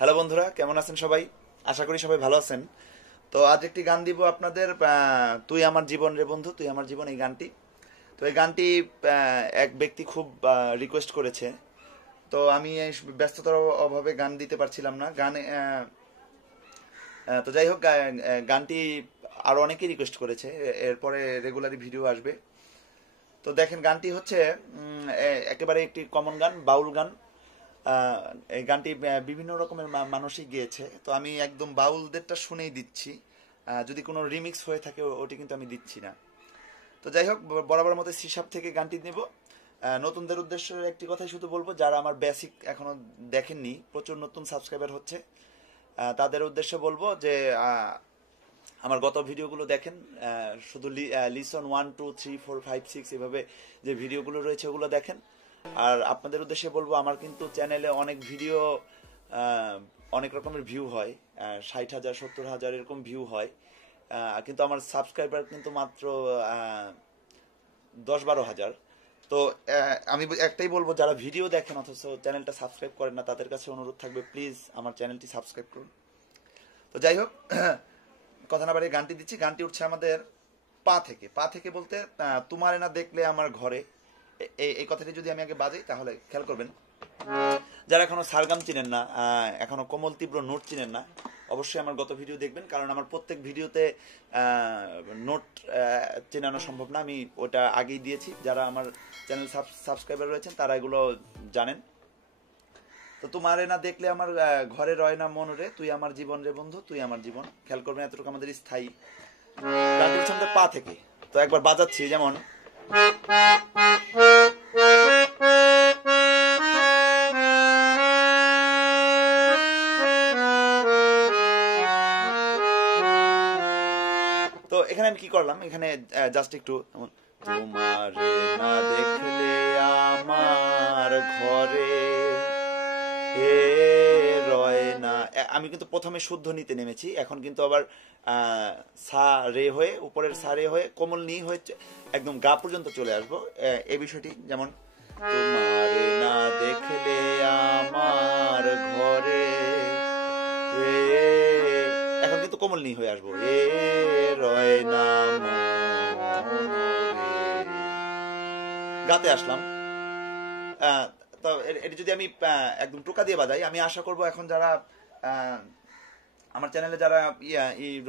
Hello বন্ধুরা, কেমন আছেন সবাই? আশা করি সবাই ভালো আছেন। তো আজ একটি গান দিব আপনাদের, তুই আমার জীবন রে বন্ধু তুই আমার জীবন, এই গানটি। তো এই গানটি এক ব্যক্তি খুব রিকোয়েস্ট করেছে। তো আমি এই ব্যস্ততার অভাবে গান দিতে পারছিলাম না গানে। তো যাই হোক, গানটি আরো অনেকেই রিকোয়েস্ট করেছে, এরপরে রেগুলারই ভিডিও আসবে। তো দেখেন, গানটি হচ্ছে একেবারে একটি কমন গান, বাউল গান। এই গানটি বিভিন্ন রকমের মানুষই গিয়েছে, তো আমি একদম বাউলদেরটা শুনেই দিচ্ছি। যদি কোনো রিমিক্স হয়ে থাকে ওটি কিন্তু আমি দিচ্ছি না। তো যাই হোক, বরাবর মতো হিসাব থেকে গানটি নেব। নতুনদের উদ্দেশ্যে একটি কথাই শুধু বলবো, যারা আমার বেসিক এখনো দেখেননি, প্রচুর নতুন সাবস্ক্রাইবার হচ্ছে, তাদের উদ্দেশ্যে বলবো যে আমার গত ভিডিওগুলো দেখেন। শুধু লিসন 1 2 3 4 5 6 এভাবে যে ভিডিওগুলো রয়েছে ওগুলো দেখেন। আর আপনাদের উদ্দেশ্যে বলবো, আমার কিন্তু চ্যানেলে অনেক ভিডিও, অনেক রকমের ভিউ হয়, 60,000 70,000 এরকম ভিউ হয়, কিন্তু আমার সাবস্ক্রাইবার কিন্তু মাত্র 10-12 হাজার। তো আমি একটাই বলবো, যারা ভিডিও দেখেন অথচ চ্যানেলটা সাবস্ক্রাইব করেন না, তাদের কাছে অনুরোধ থাকবে, প্লিজ আমার চ্যানেলটি সাবস্ক্রাইব করুন। তো যাই হোক, কথা না বাড়িয়ে গানটি দিচ্ছি। গানটি উঠছে আমাদের পা থেকে। পা থেকে বলতে, তুমারে না দেখলে আমার ঘরে, এই কথাটি যদি আমি আগে বাজাই তাহলে খেয়াল করবেন। যারা এখনো সারগাম চিনেন না, এখনো কোমল তীব্র নোট চিনেন না, অবশ্যই আমার গত ভিডিও দেখবেন, কারণ আমার প্রত্যেক ভিডিওতে নোট চেনানো সম্ভব না, আমি ওটা আগেই দিয়েছি। যারা আমার চ্যানেল সাবস্ক্রাইবার রয়েছেন তারা এগুলো জানেন। তো তোমারে না দেখলে আমার ঘরে রয় না মন রে, তুই আমার জীবন রে বন্ধু তুই আমার জীবন। খেয়াল করবেন, এতটুকু আমাদের স্থায়ী। গানটি হচ্ছে আমাদের পা থেকে। তো একবার বাজাচ্ছি, যেমন তো এখানে আমি কি করলাম, এখানে জাস্ট একটু তোমারে না দেখলে আমার ঘরে রয় না, আমি কিন্তু প্রথমে শুদ্ধ নিতে নেমেছি, এখন কিন্তু আবার সা রে হয়ে, উপরের সা রে হয়ে কোমল নি হয়ে একদম গা পর্যন্ত চলে আসবো। এই বিষয়টি যেমন, তোমারে না দেখলে আমার ঘরে, এখন কিন্তু কোমল নি হয়ে আসবো, এ রয় না গাতে আসলাম। তো এটি যদি আমি একদম টোকা দিয়ে বাজাই, আমি আশা করব এখন যারা আমার চ্যানেলে যারা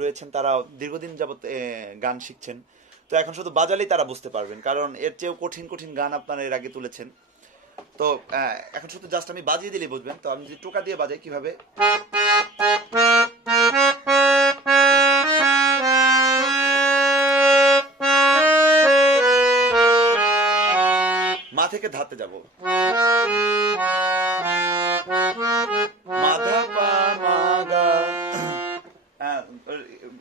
রয়েছেন, তারা দীর্ঘদিন যাবত গান শিখছেন, তো এখন শুধু বাজালেই তারা বুঝতে পারবেন, কারণ এর চেয়েও কঠিন কঠিন গান আপনারা এর আগে তুলেছেন। তো এখন শুধু জাস্ট আমি বাজিয়ে দিলেই বুঝবেন। তো আমি যদি টোকা দিয়ে বাজাই কিভাবে, মা থেকে ধাতে যাব,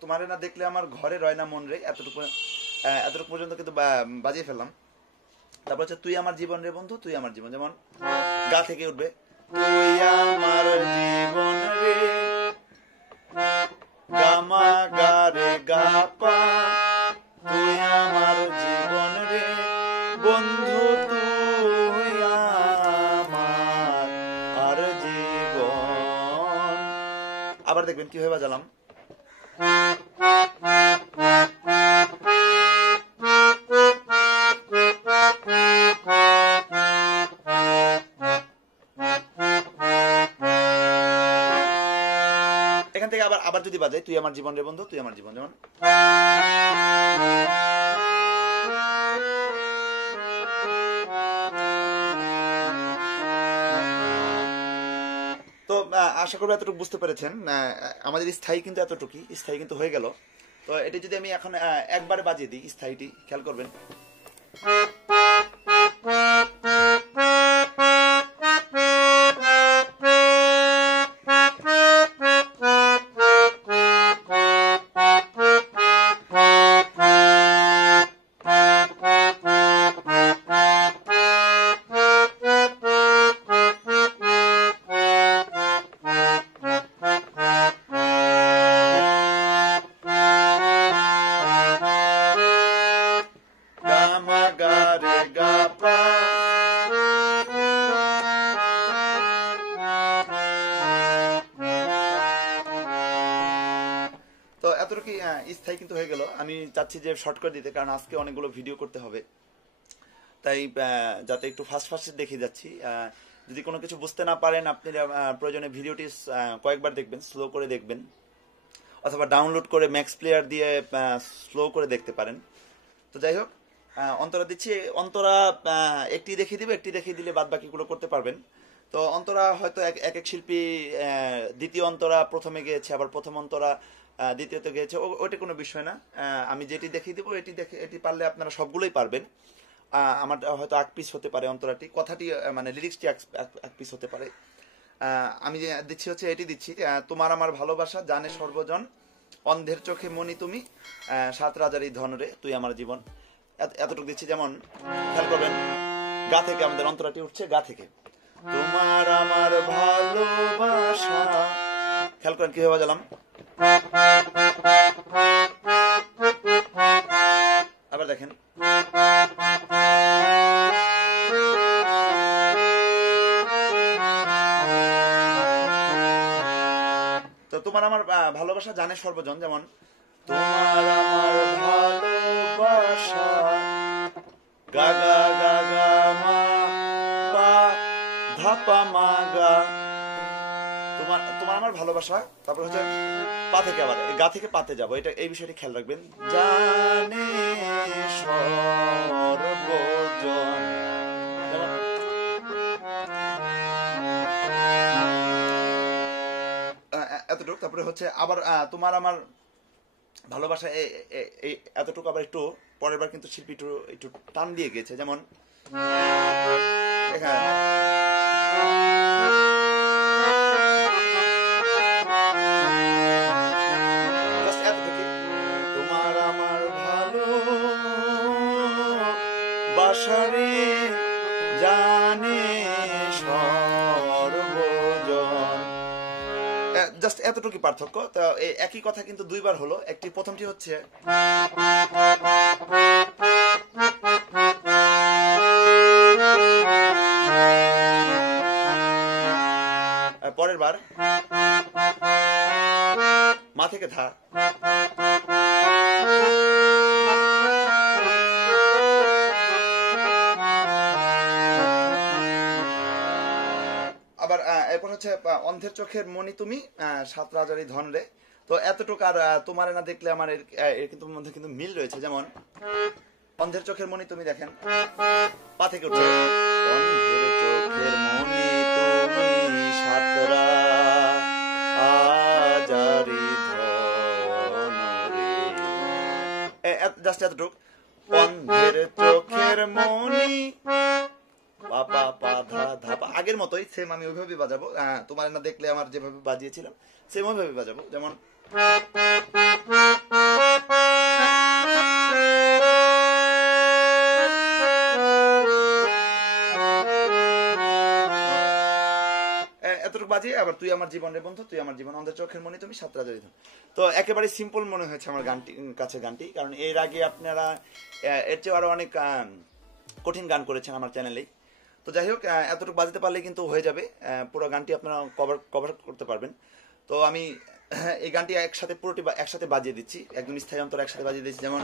তোমারে না দেখলে আমার ঘরে রয় না মন রে, এতটুকু পর্যন্ত কিন্তু বাজিয়ে ফেললাম। তারপর হচ্ছে তুই আমার জীবন রে বন্ধু তুই আমার জীবন, যেমন গা থেকে উঠবে, তুই আমার জীবন রে গামা গা রে গা পা, তুই আমার জীবন রে বন্ধু তুই আমার জীবন। আবার দেখবেন কিভাবে বাজালাম, এখান থেকে আবার যদি বাজাই, তুই আমার জীবন রে বন্ধু তুই আমার জীবন, যেমন তো আশা করবো এতটুকু বুঝতে পেরেছেন। আমাদের স্থায়ী কিন্তু এতটুকুই, স্থায়ী কিন্তু হয়ে গেল। তো এটি যদি আমি এখন একবারে বাজিয়ে দিই স্থায়ীটি, খেয়াল করবেন, এতটুকু স্থায়ী কিন্তু হয়ে গেল। আমি চাচ্ছি যে শর্ট করে দিতে, কারণ আজকে অনেকগুলো ভিডিও করতে হবে, তাই যাতে একটু ফাস্ট ফাস্ট দেখে যাচ্ছি। যদি কোনো কিছু বুঝতে না পারেন, আপনি প্রয়োজনে ভিডিওটি কয়েকবার দেখবেন, স্লো করে দেখবেন, অথবা ডাউনলোড করে ম্যাক্স প্লেয়ার দিয়ে স্লো করে দেখতে পারেন। তো যাই হোক, অন্তরা দিচ্ছি। অন্তরা একটি দেখিয়ে দিবে, একটি দেখিয়ে দিলে বাদ বাকিগুলো করতে পারবেন। তো অন্তরা হয়তো এক এক শিল্পী দ্বিতীয় অন্তরা প্রথমে গিয়েছে, আবার প্রথম অন্তরা দ্বিতীয়তে গিয়েছে, ওটা কোনো বিষয় না। আমি যেটি দেখিয়ে দিব এটি পারলে আপনারা সবগুলোই পারবেন। আমার হয়তো এক পিস হতে পারে অন্তরাটি, কথাটি মানে লিরিক্সটি এক পিস হতে পারে। আমি যে দিচ্ছি হচ্ছে এটি দিচ্ছি, তোমার আমার ভালোবাসা জানে সর্বজন, অন্ধের চোখে মনি তুমি, সাত রাজারই ধনরে তুই আমার জীবন। এতটুকু দিচ্ছি। যেমন খেয়াল করবেন, গা থেকে আমাদের অন্তরাটি উঠছে, গা থেকে তোমার আমার ভালোবাসা। খেয়াল করেন কিভাবে বাজালাম। আবার দেখেন, তো তোমার আমার ভালোবাসা জানে সর্বজন। যেমন তোমার আমার ভালোবাসা গা গা গা গা মা পা ধা পা মা গা। তোমার আমার ভালোবাসা, তারপর হচ্ছে পা থেকে আবার গা থেকে পাতে যাবো, এটা এই বিষয়টি খেয়াল রাখবেন। জানে সর্বজন, এতটুকু। তারপরে হচ্ছে আবার তোমার আমার ভালোবাসা এতটুকু আবার একটু পরের বার কিন্তু শিল্পী একটু টান দিয়ে গেছে। যেমন তোমার আমার ভালোবাসারে জানে সর্বজন, জাস্ট এতটুকু পার্থক্য। তো একই কথা কিন্তু দুইবার হলো। একটি প্রথমটি হচ্ছে পরের বার মা থেকে ধা, আবার এরপর হচ্ছে অন্ধের চোখের মনি তুমি, সাত রাজারই ধন রে। তো এতটুকু। আর তোমারে না দেখলে আমার এর কিন্তু মধ্যে কিন্তু মিল রয়েছে। যেমন অন্ধের চোখের মনি তুমি, দেখেন পা থেকে উঠছে, অন্ধের চোখের মনি তুমি সাত রাজারই ধন রে। জাস্ট এতটুকু। অন্ধের চোখের মনি পাপা পা ধা ধাপা, আগের মতোই সেম আমি ওইভাবে বাজাবো। তোমার না দেখলে আমার যেভাবে বাজিয়েছিলাম সেম ওইভাবে বাজাবো। যেমন এতটুকু বাজিয়ে আবার তুই আমার জীবন রে বন্ধু, তুই আমার জীবন, অন্ধের চোখের মনি তুমি সাত রাজারই ধন। তো একেবারে সিম্পল মনে হয়েছে আমার গানটি, কারণ এর আগে আপনারা এর চেয়ে আরো অনেক কঠিন গান করেছেন আমার চ্যানেলেই। তো যাই হোক, এতটুকু বাজাতে পারলে কিন্তু হয়ে যাবে, পুরো গানটি আপনারা কভার করতে পারবেন। তো আমি এই গানটি একসাথে পুরোটি একসাথে বাজিয়ে দিচ্ছি, একদম স্থায়ী অন্তর একসাথে বাজিয়ে দিচ্ছি। যেমন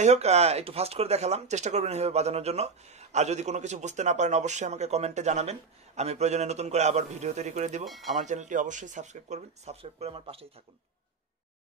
যাই হোক, একটু ফাস্ট করে দেখালাম, চেষ্টা করবেন এভাবে বাজানোর জন্য। আর যদি কোনো কিছু বুঝতে না পারেন অবশ্যই আমাকে কমেন্টে জানাবেন, আমি প্রয়োজনে নতুন করে আবার ভিডিও তৈরি করে দিব। আমার চ্যানেলটি অবশ্যই সাবস্ক্রাইব করবেন, সাবস্ক্রাইব করে আমার পাশেই থাকুন।